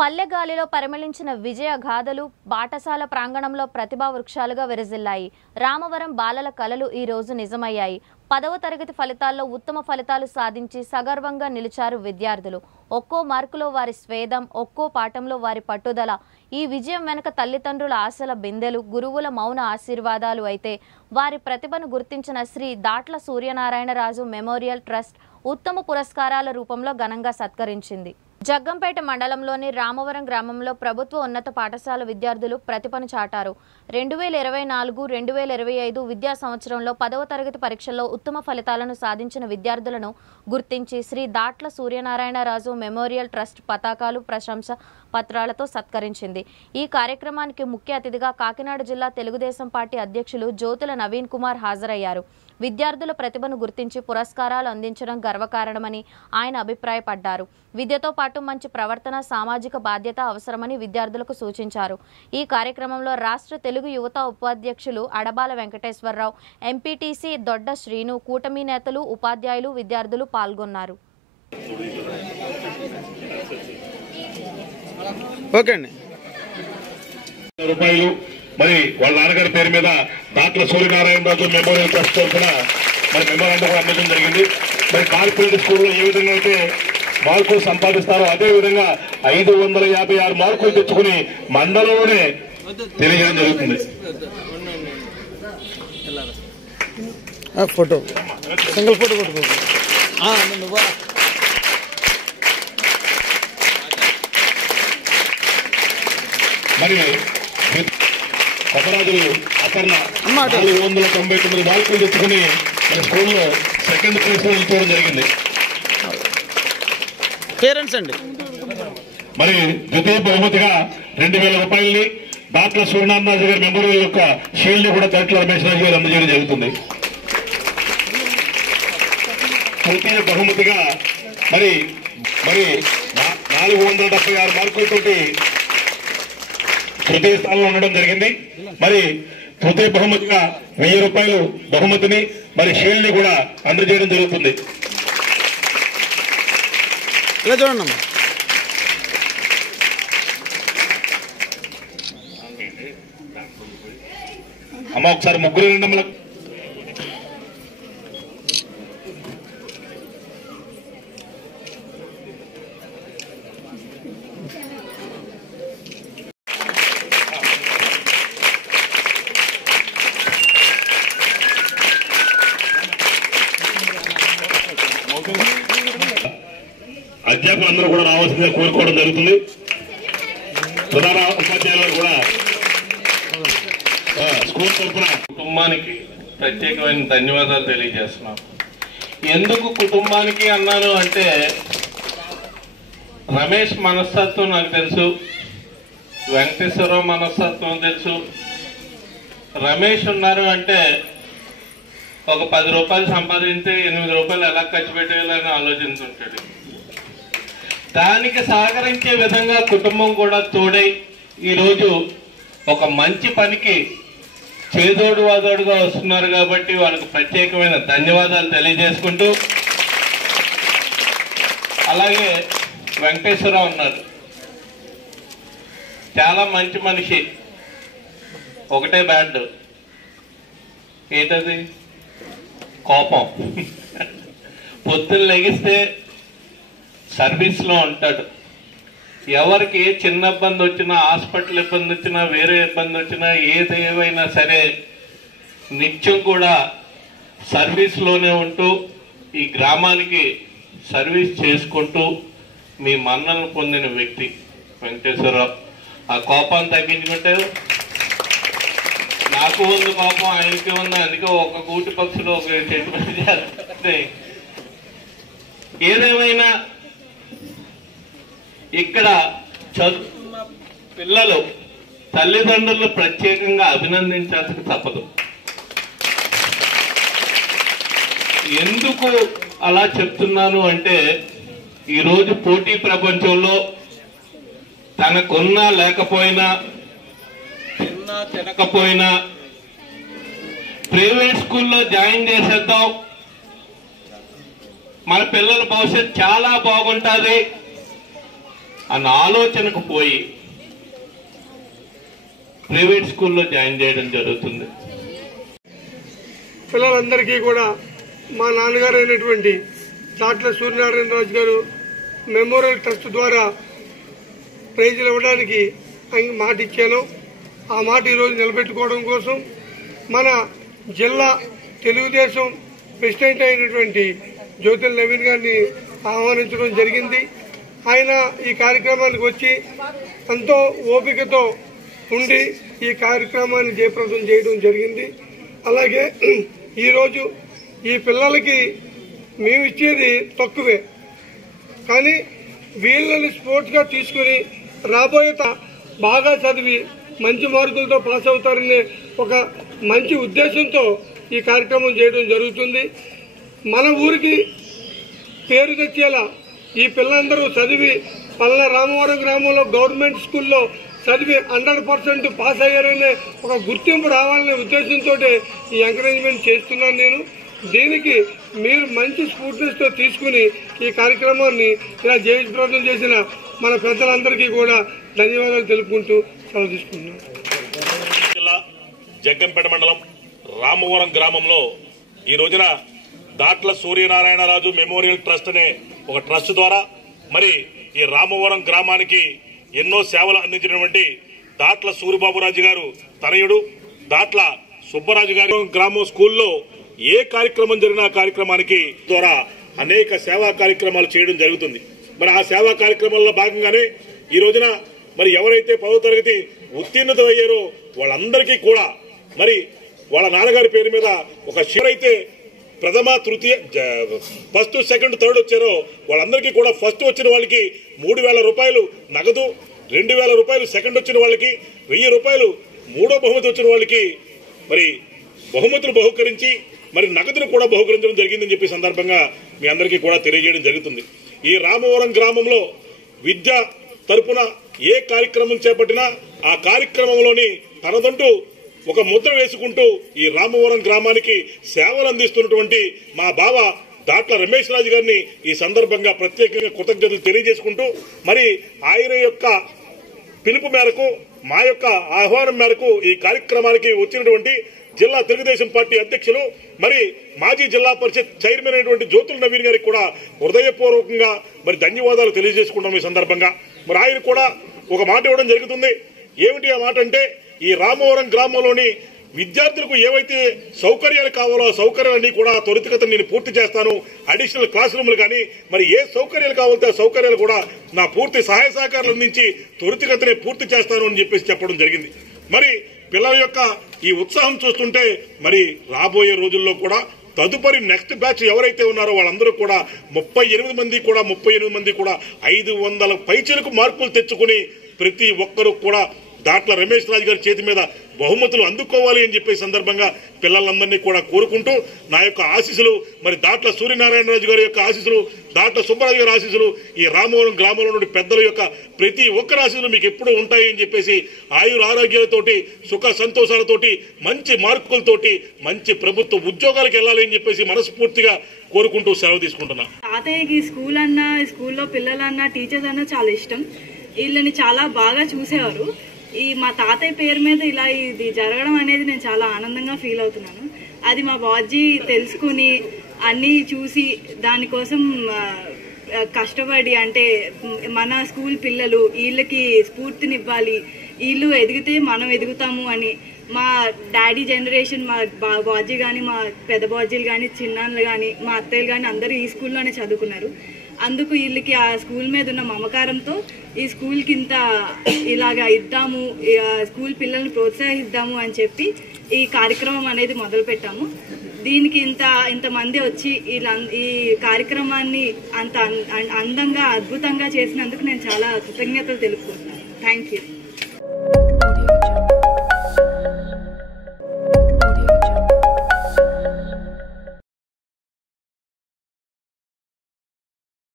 పల్లెగాలిలో పరిమళించిన విజయ గాథలు బాటసాల ప్రాంగణంలో ప్రతిభా వృక్షాలుగా విరజిల్లాయి. రామవరం బాలల కలలు ఈ రోజు నిజమయ్యాయి. 10వ తరగతి ఫలితాల్లో ఉత్తమ ఫలితాలు సాధించి సగర్వంగా నిలిచారు విద్యార్థులు. ఒక్కో మార్కులో వారి స్వేదం, ఒక్కో పాఠంలో వారి పట్టుదల. ఈ విజయం వెనుక తల్లిదండ్రుల ఆశల బిందెలు, గురువుల మౌన ఆశీర్వాదాలు అయితే వారి ప్రతిభను గుర్తించిన శ్రీ దాట్ల సూర్యనారాయణరాజు మెమోరియల్ ట్రస్ట్ ఉత్తమ పురస్కారాల రూపంలో ఘనంగా సత్కరించింది. జగ్గంపేట మండలంలోని రామవరం గ్రామంలో ప్రభుత్వ ఉన్నత పాఠశాల విద్యార్థులు ప్రతిభను చాటారు. 2024-2025 విద్యా సంవత్సరంలో 10వ తరగతి పరీక్షల్లో ఉత్తమ ఫలితాలను సాధించిన విద్యార్థులను గుర్తించి శ్రీ దాట్ల సూర్యనారాయణరాజు మెమోరియల్ ట్రస్ట్ పతాకాలు, ప్రశంస పత్రాలతో సత్కరించింది. ఈ కార్యక్రమానికి ముఖ్య అతిథిగా కాకినాడ జిల్లా తెలుగుదేశం పార్టీ అధ్యక్షులు జ్యోతుల నవీన్ కుమార్ హాజరయ్యారు. విద్యార్థుల ప్రతిభను గుర్తించి పురస్కారాలు అందించడం గర్వకారణమని ఆయన అభిప్రాయపడ్డారు. విద్యతో పాటు మంచి ప్రవర్తన, సామాజిక బాధ్యత అవసరమని విద్యార్థులకు సూచించారు. ఈ కార్యక్రమంలో రాష్ట్ర తెలుగు యువత ఉపాధ్యక్షులు అడబాల వెంకటేశ్వరరావు, ఎంపీటీసీ దొడ్డ శ్రీను, కూటమి నేతలు, ఉపాధ్యాయులు, విద్యార్థులు పాల్గొన్నారు. మరి వాళ్ళ నాన్నగారి పేరు మీద దాట్ల సూర్యనారాయణరాజు మెమోరియల్ ట్రస్ట్ తరఫున మరి మెమోరాండం అందించడం జరిగింది. మరి కార్పొరేట్ స్కూల్లో ఏ విధంగా అయితే మార్కులు సంపాదిస్తారో అదే విధంగా 556 మార్కులు తెచ్చుకుని మండలంలోనే తెలియజేయడం జరుగుతుంది. ఫోటో సింగిల్ ఫోటో మరి కొత్తరాజులు అపర్ణ 499 మార్కులు తెచ్చుకుని మన స్కూల్లో సెకండ్ ప్లేస్ లో నిల్చోవడం జరిగింది. పేరెంట్స్ అండి మరి ద్వితీయ బహుమతిగా 2000 రూపాయలని దాట్ల సూర్యనారాయణరాజు గారి మెమోరియల్ యొక్క షీల్డ్ కూడా దాట్ల రమేష్ రాజు గారు అందజేయడం జరుగుతుంది. తృతీయ బహుమతిగా మరి 476 మార్కులతోటి తృతీయ స్థానంలో ఉండడం జరిగింది. మరి తృతీయ బహుమతిగా 1000 రూపాయలు బహుమతిని మరి షీల్డ్ కూడా అందజేయడం జరుగుతుంది. ఇలా చూడండి అమ్మ, ఒకసారి ముగ్గురు రెండమ్మల అధ్యాపకులందరూ కూడా రావాల్సిందిగా కోరుకోవడం జరుగుతుంది. ప్రధాన ఉపాధ్యాయులు కూడా స్కూల్ తరఫున కుటుంబానికి ప్రత్యేకమైన ధన్యవాదాలు తెలియజేస్తున్నాం. ఎందుకు కుటుంబానికి అన్నాను అంటే రమేష్ మనస్తత్వం నాకు తెలుసు, వెంకటేశ్వరరావు మనస్తత్వం తెలుసు. రమేష్ ఉన్నారు అంటే ఒక 10 రూపాయలు సంపాదించి 8 రూపాయలు ఎలా ఖర్చు పెట్టేయాలని ఆలోచిస్తుంటాడు. దానికి సహకరించే విధంగా కుటుంబం కూడా తోడై ఈరోజు ఒక మంచి పనికి చేదోడు వాదోడుగా వస్తున్నారు. కాబట్టి వాళ్ళకు ప్రత్యేకమైన ధన్యవాదాలు తెలియజేసుకుంటూ, అలాగే వెంకటేశ్వరరావు ఉన్నారు, చాలా మంచి మనిషి. ఒకటే బ్యాడ్, ఏంటది? కోపం. పొద్దున్న లెగిస్తే సర్వీస్లో ఉంటాడు. ఎవరికి ఏ చిన్న ఇబ్బంది వచ్చినా, హాస్పిటల్ ఇబ్బంది వచ్చినా, వేరే ఇబ్బంది వచ్చినా, ఏదేమైనా సరే నిత్యం కూడా సర్వీస్లోనే ఉంటూ ఈ గ్రామానికి సర్వీస్ చేసుకుంటూ మీ మన్నలను పొందిన వ్యక్తి వెంకటేశ్వరరావు. ఆ కోపాన్ని తగ్గించుకుంటే నాకు ఉంది కోపం, ఆయనకి ఉంది. అందుకే ఒక గూటి పక్షులు ఒక చెట్టు చేస్తే ఏదేమైనా ఇక్కడ చదువుతున్న పిల్లలు తల్లిదండ్రులు ప్రత్యేకంగా అభినందించాల్సిన తప్పదు. ఎందుకు అలా చెప్తున్నాను అంటే ఈరోజు పోటీ ప్రపంచంలో తనకున్నా లేకపోయినా, తిన్నా తినకపోయినా ప్రైవేట్ స్కూల్లో జాయిన్ చేసేద్దాం, మన పిల్లల భవిష్యత్తు చాలా బాగుంటుంది, అన్న ఆలోచనకు పోయి ప్రైవేట్ స్కూల్లో జాయిన్ చేయడం జరుగుతుంది. పిల్లలందరికీ కూడా మా నాన్నగారు అయినటువంటి దాట్ల సూర్యనారాయణ రాజు గారు మెమోరియల్ ట్రస్ట్ ద్వారా ప్రైజులు ఇవ్వడానికి మాట ఇచ్చాను. ఆ మాట ఈరోజు నిలబెట్టుకోవడం కోసం మన జిల్లా తెలుగుదేశం ప్రెసిడెంట్ అయినటువంటి జ్యోతుల నవీన్ గారిని ఆహ్వానించడం జరిగింది. ఆయన ఈ కార్యక్రమానికి వచ్చి ఎంతో ఓపికతో ఉండి ఈ కార్యక్రమాన్ని జయప్రదం చేయడం జరిగింది. అలాగే ఈరోజు ఈ పిల్లలకి మేము ఇచ్చేది తక్కువే, కానీ వీళ్ళని స్పోర్ట్స్గా తీసుకుని రాబోయే బాగా చదివి మంచి మార్కులతో పాస్ అవుతారనే ఒక మంచి ఉద్దేశంతో ఈ కార్యక్రమం చేయడం జరుగుతుంది. మన ఊరికి పేరు తెచ్చేలా ఈ పిల్లలందరూ చదివి పల్లె రామవరం గ్రామంలో గవర్నమెంట్ స్కూల్లో చదివి 100% పాస్ అయ్యారనే ఒక గుర్తింపు రావాలనే ఉద్దేశంతో ఈ ఎంకరేజ్మెంట్ చేస్తున్నాను నేను. దీనికి మీరు మంచి స్ఫూర్తితో తీసుకుని ఈ కార్యక్రమాన్ని ఇలా జయప్రదం చేసిన మన పెద్దలందరికీ కూడా ధన్యవాదాలు తెలుపుకుంటూ సెలవు తీసుకుంటున్నాను. జిల్లా జగ్గంపేట మండలం రామవరం గ్రామంలో ఈ రోజున దాట్ల సూర్యనారాయణరాజు మెమోరియల్ ట్రస్ట్ అనే ఒక ట్రస్ట్ ద్వారా మరి ఈ రామవరం గ్రామానికి ఎన్నో సేవలు అందించినటువంటి దాట్ల సూరిబాబురాజు గారు తనయుడు దాట్ల సుబ్బరాజు గారు గ్రామం స్కూల్లో ఏ కార్యక్రమం జరిగినా కార్యక్రమానికి ద్వారా అనేక సేవా కార్యక్రమాలు చేయడం జరుగుతుంది. మరి ఆ సేవా కార్యక్రమాల్లో భాగంగానే ఈ రోజున మరి ఎవరైతే 10వ తరగతి ఉత్తీర్ణత అయ్యారో వాళ్ళందరికీ కూడా మరి వాళ్ళ నాన్నగారి పేరు మీద ఒక షేర్ ప్రథమ తృతీయ ఫస్ట్ సెకండ్ థర్డ్ వచ్చారో వాళ్ళందరికీ కూడా ఫస్ట్ వచ్చిన వాళ్ళకి 3,000 రూపాయలు నగదు, 2,000 రూపాయలు సెకండ్ వచ్చిన వాళ్ళకి, 1,000 రూపాయలు మూడో బహుమతి వచ్చిన వాళ్ళకి మరి బహుమతులు బహుకరించి మరి నగదును కూడా బహుకరించడం జరిగిందని చెప్పి సందర్భంగా మీ అందరికీ కూడా తెలియజేయడం జరుగుతుంది. ఈ రామవరం గ్రామంలో విద్య తరపున ఏ కార్యక్రమం చేపట్టినా ఆ కార్యక్రమంలోని తనదంటూ ఒక ముద్ర వేసుకుంటూ ఈ రామవరం గ్రామానికి సేవలు అందిస్తున్నటువంటి మా బావ దాట్ల రమేష్ రాజు గారిని ఈ సందర్భంగా ప్రత్యేకంగా కృతజ్ఞతలు తెలియజేసుకుంటూ మరి ఆయన యొక్క పిలుపు మేరకు మా యొక్క ఆహ్వానం మేరకు ఈ కార్యక్రమానికి వచ్చినటువంటి జిల్లా తెలుగుదేశం పార్టీ అధ్యక్షులు మరి మాజీ జిల్లా పరిషత్ చైర్మన్ అయినటువంటి జ్యోతుల నవీన్ గారికి కూడా హృదయపూర్వకంగా మరి ధన్యవాదాలు తెలియజేసుకుంటాం. ఈ సందర్భంగా మరి ఆయన కూడా ఒక మాట ఇవ్వడం జరుగుతుంది. ఏమిటి ఆ మాట అంటే ఈ రామవరం గ్రామంలోని విద్యార్థులకు ఏవైతే సౌకర్యాలు కావాలో ఆ సౌకర్యాలన్నీ కూడా త్వరితగతిన నేను పూర్తి చేస్తాను. అడిషనల్ క్లాస్ రూమ్లు కానీ మరి ఏ సౌకర్యాలు కావాలంటే ఆ సౌకర్యాలు కూడా నా పూర్తి సహాయ సహకారాలు అందించి త్వరితగతినే పూర్తి చేస్తాను అని చెప్పేసి చెప్పడం జరిగింది. మరి పిల్లల యొక్క ఈ ఉత్సాహం చూస్తుంటే మరి రాబోయే రోజుల్లో కూడా తదుపరి నెక్స్ట్ బ్యాచ్ ఎవరైతే ఉన్నారో వాళ్ళందరూ కూడా 38 మంది కూడా 500 పైచలకు మార్కులు తెచ్చుకుని ప్రతి ఒక్కరూ కూడా దాట్ల రమేష్ రాజు గారి చేతి మీద బహుమతులు అందుకోవాలి అని చెప్పే సందర్భంగా పిల్లలందరినీ కూడా కోరుకుంటూ నా యొక్క ఆశీస్సులు మరి దాట్ల సూర్యనారాయణరాజు గారి యొక్క ఆశీస్సులు, దాట్ల సుబ్బరాజు గారి ఆశీస్సులు, ఈ రామవరం గ్రామంలో నుండి పెద్దల యొక్క ప్రతి ఒక్కరి ఆశీస్సులు మీకు ఎప్పుడూ ఉంటాయి అని చెప్పేసి ఆయుర ఆరోగ్యాలతోటి సుఖ సంతోషాలతోటి మంచి మార్కులతోటి మంచి ప్రభుత్వ ఉద్యోగాలకు వెళ్ళాలి అని చెప్పేసి మనస్ఫూర్తిగా కోరుకుంటూ సెలవు తీసుకుంటున్నా. తాతయ్యకి స్కూల్ అన్నా, స్కూల్లో పిల్లలన్నా, టీచర్స్ అన్నా చాలా ఇష్టం. వీళ్ళని చాలా బాగా చూసేవారు. ఈ మా తాతయ్య పేరు మీద ఇలా ఇది జరగడం అనేది నేను చాలా ఆనందంగా ఫీల్ అవుతున్నాను. అది మా బాజీ తెలుసుకుని అన్నీ చూసి దానికోసం కష్టపడి అంటే మన స్కూల్ పిల్లలు వీళ్ళకి స్ఫూర్తినివ్వాలి, వీళ్ళు ఎదిగితే మనం ఎదుగుతాము అని మా డాడీ జనరేషన్ మా బాజీ కానీ మా పెద్ద బాజీలు కానీ చిన్నాన్నలు కానీ మా అత్తయ్యలు కానీ అందరూ ఈ స్కూల్లోనే చదువుకున్నారు. అందుకు వీళ్ళకి ఆ స్కూల్ మీద ఉన్న మమకారంతో ఈ స్కూల్కి ఇంత ఇలాగా ఇద్దాము, స్కూల్ పిల్లల్ని ప్రోత్సహిద్దాము అని చెప్పి ఈ కార్యక్రమం అనేది మొదలు పెట్టాము. దీనికి ఇంతమంది వచ్చి ఈ కార్యక్రమాన్ని అంత అందంగా అద్భుతంగా చేసినందుకు నేను చాలా కృతజ్ఞతలు తెలుపుకుంటున్నాను. Thank you.